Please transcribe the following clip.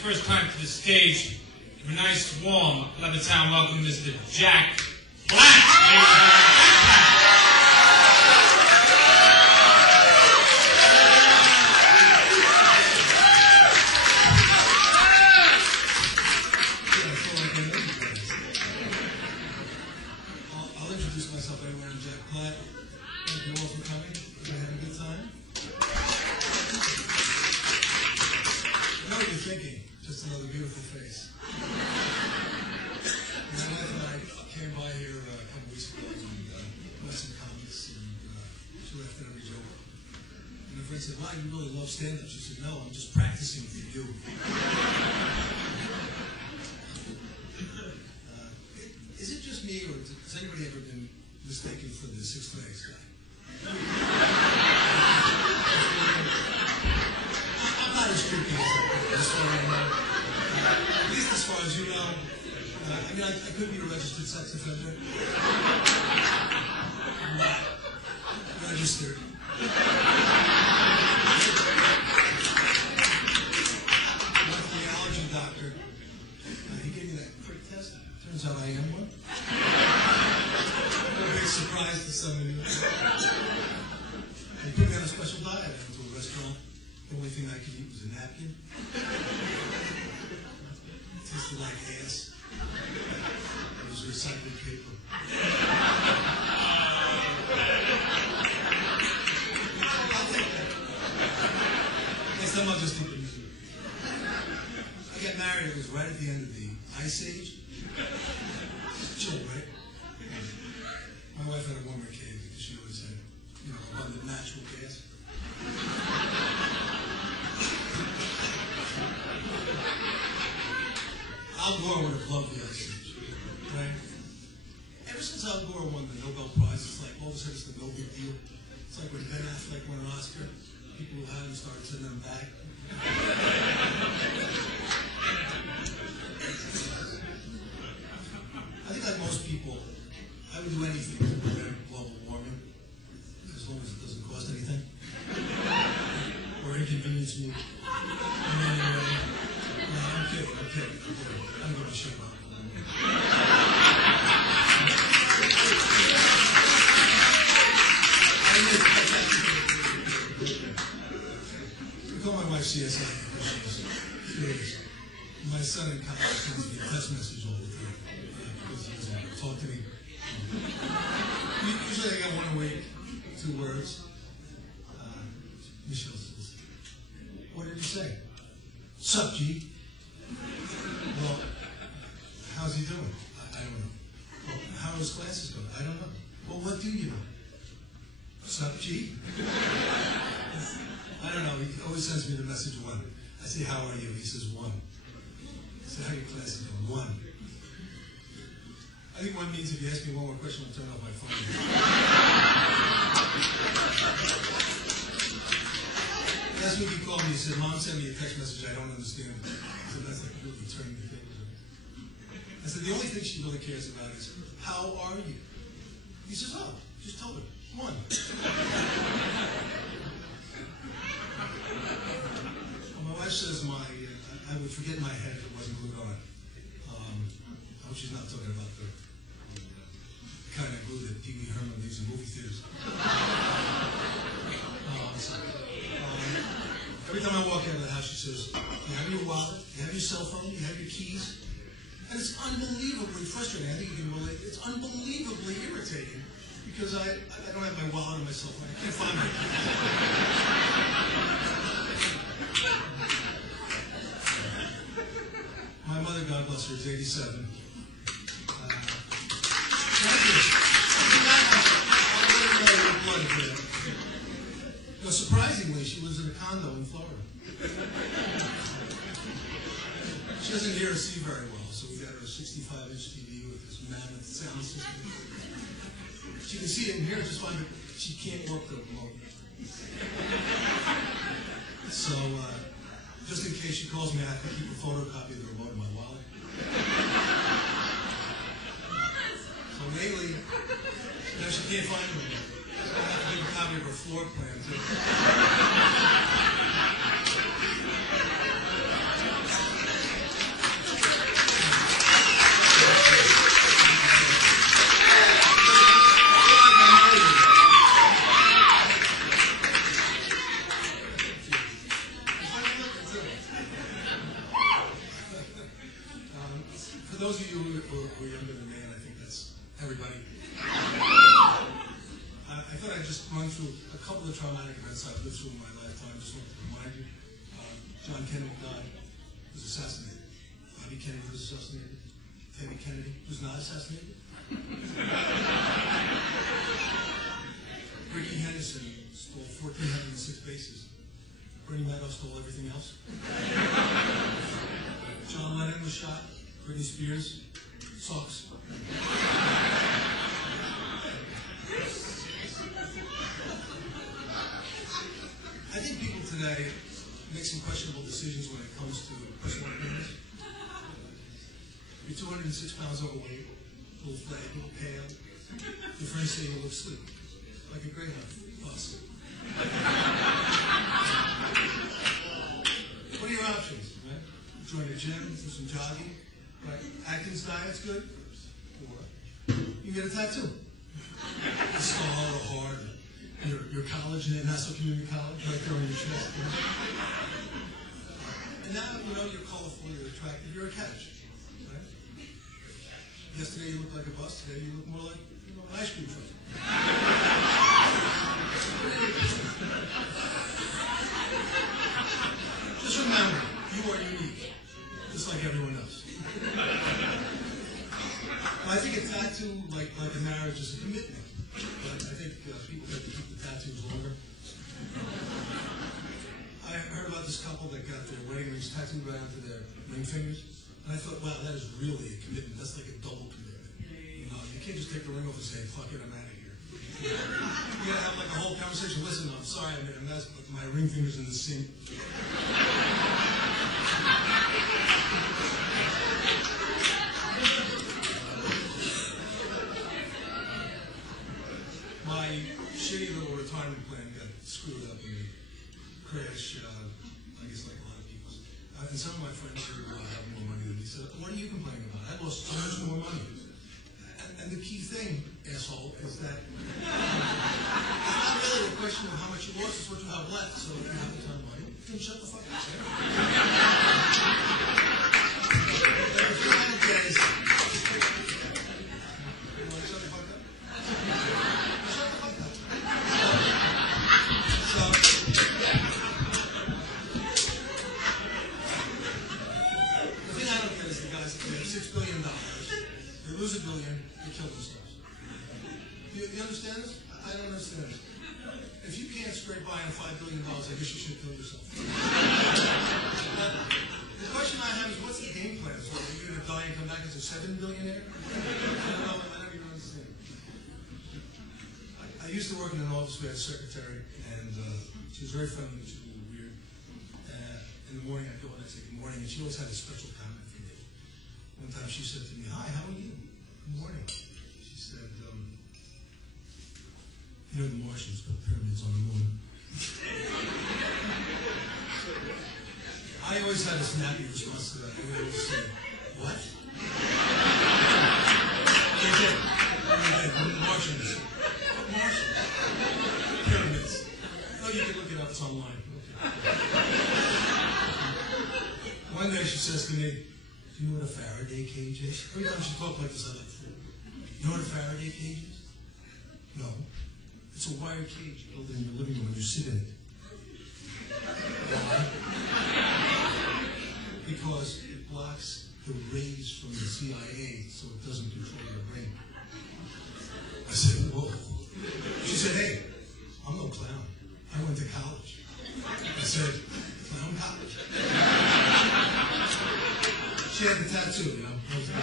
first time to the stage, a nice, warm Levittown welcome, Mr. Jack Platt. I'll introduce myself. Everyone, I'm Jack Platt. Thank you all for coming. Did you have a good time? I know what you're thinking. Just another beautiful face. My wife and I came by here a couple weeks ago and met some comics, and she laughed at every joke. And a friend said, "Wow, you really love stand-up?" She said, "No, I'm just practicing for you." Is it just me, or has anybody ever been mistaken for the Six Flags guy? I'm not as creepy as far as I know. At least as far as you know. I mean, I could be a registered sex offender. I'm not registered. I went to the allergy doctor. He gave me that prick test. Turns out I am one. A big surprise to some of you. They put me on a special diet. I went to a restaurant. The only thing I could eat was a napkin. It tasted like ass. It was recycled paper. I'll take that. Next time I'll just eat the misery. I got married. It was right at the end of the Ice Age. Chill, right? My wife had a warmer cave because she always had, abundant natural gas. Al Gore would have loved the Ice Age, right? Ever since Al Gore won the Nobel Prize, it's like all of a sudden it's the no big deal. It's like when Ben Affleck won an Oscar, people who had him started sending him back. I think like most people, I would do anything to prevent global warming, as long as it doesn't cost anything or inconvenience me in any way. No, I'm kidding. I don't give a shit about it. I call my wife CSI because she's curious. My son in college sends me a text message all the time. Talk to me. Usually I got one a week, 2 words. Michelle says, "What did you say?" "Sup, G?" "Well, how's he doing?" I don't know. "Well, how are his classes going?" "I don't know." "Well, what do you know?" "Sup, G?" I don't know. He always sends me the message 1. I say, "How are you?" He says 1. I say, "How are your classes going?" 1. I think 1 means if you ask me one more question, I'll turn off my phone. Last week he called me, he said, "Mom sent me a text message I don't understand." I said, "That's like really turning the tables." I said, "The only thing she really cares about is, how are you?" He says, "Oh, just told her. 1. Well, my wife says I would forget in my head if it wasn't glued on. I hope she's not talking about the kind of glue that Pee Wee Herman leaves in movie theaters. Every time I walk out of the house, she says, "You have your wallet, you have your cell phone, you have your keys." And it's unbelievably frustrating. I think you can relate. It's unbelievably irritating because I don't have my wallet and my cell phone. I can't find my keys. My mother, God bless her, is 87. Surprisingly, she lives in a condo in Florida. She doesn't hear or see very well, so we got her a 65-inch TV with this mammoth sound system. She can see it and hear it just fine, but she can't work the remote. So, just in case she calls me, I have to keep a photocopy of the remote in my wallet. So lately, she can't find the remote. I have to give a copy of her floor plan, too. those of you who are younger than me, and I think that's everybody, I thought I'd just run through a couple of traumatic events I've lived through in my lifetime. Just wanted to remind you. John Kennedy died, was assassinated. Bobby Kennedy was assassinated. Teddy Kennedy was not assassinated. Ricky Henderson stole 1,406 bases. Bernie Madoff stole everything else. John Lennon was shot. Britney Spears, socks. I think people today make some questionable decisions when it comes to personal appearance. You're 206 pounds overweight, a little flat, a little pale. Your friends say you look sleek, like a greyhound bus. What are your options, right? Join a gym, do some jogging, right? Atkins diet's good, or you can get a tattoo. A star or heart, your college, Nassau Community College, right there on your chest. And now, you're colorful, you're attractive, you're a catch, right? Yesterday you looked like a bus, today you look more like, an ice cream truck. Just remember, you are unique, just like everyone else. I think a tattoo, like a marriage, is a commitment. But I think people have to keep the tattoos longer. I heard about this couple that got their wedding rings tattooed right onto their ring fingers. And I thought, wow, that is really a commitment. That's like a double commitment. You can't just take the ring off and say, fuck it, I'm out of here. You gotta have like a whole conversation. Listen, I'm sorry I made a mess, but my ring finger's in the sink. My shitty little retirement plan got screwed up in a crash, I guess like a lot of people's. And some of my friends who have more money than me said, what are you complaining about? I lost so much more money. And the key thing, asshole, is that it's not really a question of how much you lost, it's what you have left. So if you have a ton of money, then shut the fuck up. $6 billion. They lose $1 billion, they kill themselves. You understand this? I don't understand this. If you can't scrape by on $5 billion, I guess you should kill yourself. The question I have is, what's the game plan? So are you going to die and come back as a $7 billionaire? I don't even understand. I used to work in an office. We had a secretary, and she was very friendly. She was a little weird. In the morning, I'd go in and say good morning, and she always had a special comment for me. One time she said to me, hi, how are you? Good morning. She said, the Martians built pyramids on the moon. I always had a snappy response to that. I would always say, what? They did. The Martians. Martians. Pyramids. Oh, you can look it up. It's online. One day she says to me, do you know what a Faraday cage is? Every time she talked like this, I like, you know what a Faraday cage is? No. It's a wire cage built in your living room and you sit in it. Why? Because it blocks the rays from the CIA so it doesn't control your brain. I said, whoa. She said, hey, I'm no clown. I went to college. I said, clown college? She had the tattoo, That was good.